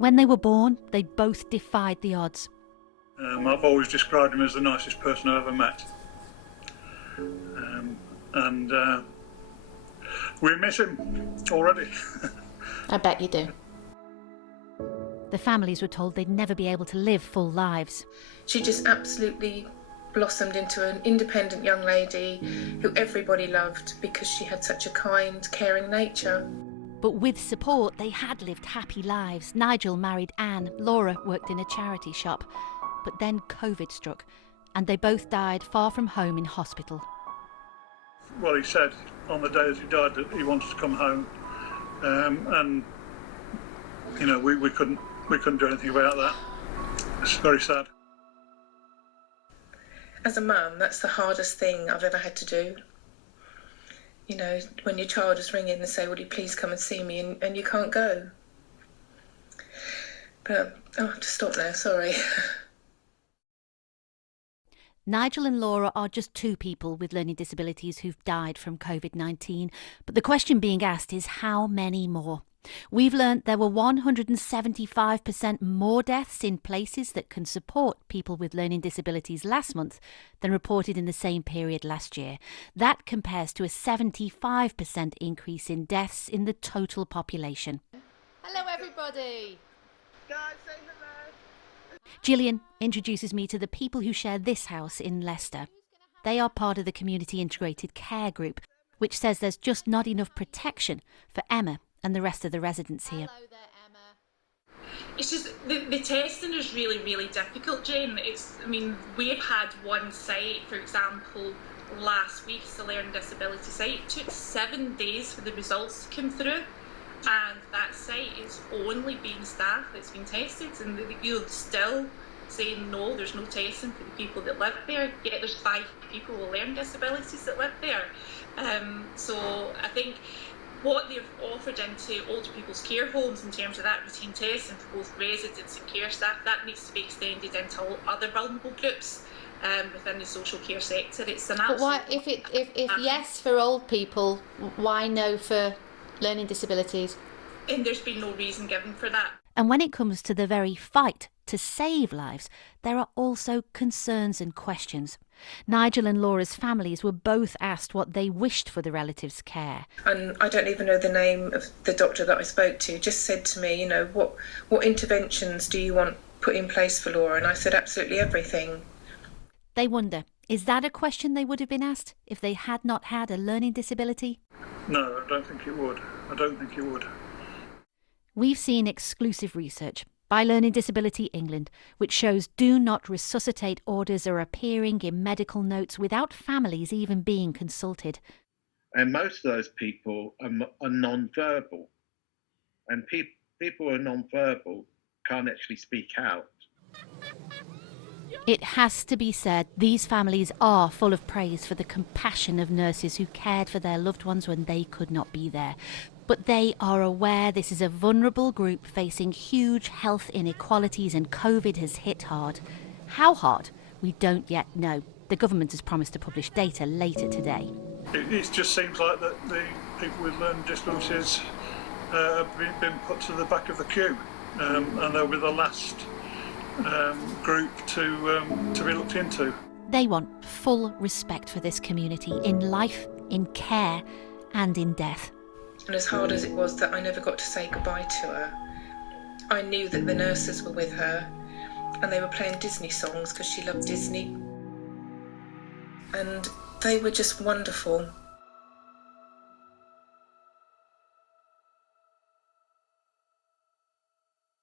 When they were born, they both defied the odds. I've always described him as the nicest person I've ever met. And we miss him already. I bet you do. The families were told they'd never be able to live full lives. She just absolutely blossomed into an independent young lady who everybody loved because she had such a kind, caring nature. But with support, they had lived happy lives. Nigel married Anne, Laura worked in a charity shop. But then COVID struck, and they both died far from home in hospital. Well, he said on the day that he died that he wanted to come home, and you know we couldn't do anything about that. It's very sad. As a mum, that's the hardest thing I've ever had to do. You know, when your child is ringing and say, "Will you please come and see me?" and you can't go. But I'll have to stop now. Sorry. Nigel and Laura are just two people with learning disabilities who've died from COVID-19. But the question being asked is how many more? We've learnt there were 175% more deaths in places that can support people with learning disabilities last month than reported in the same period last year. That compares to a 75% increase in deaths in the total population. Hello, everybody. Guys, say hello. Gillian introduces me to the people who share this house in Leicester. They are part of the Community Integrated Care Group, which says there's just not enough protection for Emma and the rest of the residents here. Hello there, Emma. It's just the testing is really, really difficult, Jayne. We've had one site, for example, last week, the Learning Disability site. It took 7 days for the results to come through, and that site is only being staff that's been tested, and you're still saying no, there's no testing for the people that live there, yet there's 5 people with learning disabilities that live there. So I think what they've offered into older people's care homes in terms of that routine testing for both residents and care staff, that needs to be extended into other vulnerable groups within the social care sector. It's an But why, absolute... if yes for old people, why no for learning disabilities? And there's been no reason given for that. And when it comes to the very fight to save lives, there are also concerns and questions. Nigel and Laura's families were both asked what they wished for the relatives' care. And I don't even know the name of the doctor that I spoke to, just said to me, you know, what interventions do you want put in place for Laura? And I said absolutely everything. They wonder, is that a question they would have been asked if they had not had a learning disability? No, I don't think it would. I don't think it would. We've seen exclusive research by Learning Disability England, which shows do not resuscitate orders are appearing in medical notes without families even being consulted. And most of those people are non-verbal. And people who are non-verbal can't actually speak out. It has to be said, these families are full of praise for the compassion of nurses who cared for their loved ones when they could not be there. But they are aware this is a vulnerable group facing huge health inequalities, and COVID has hit hard. How hard? We don't yet know. The government has promised to publish data later today. It just seems like that the people with learning disabilities have been put to the back of the queue, and they'll be the last group to be looked into. They want full respect for this community in life, in care and in death. And as hard as it was that I never got to say goodbye to her, I knew that the nurses were with her and they were playing Disney songs because she loved Disney. And they were just wonderful.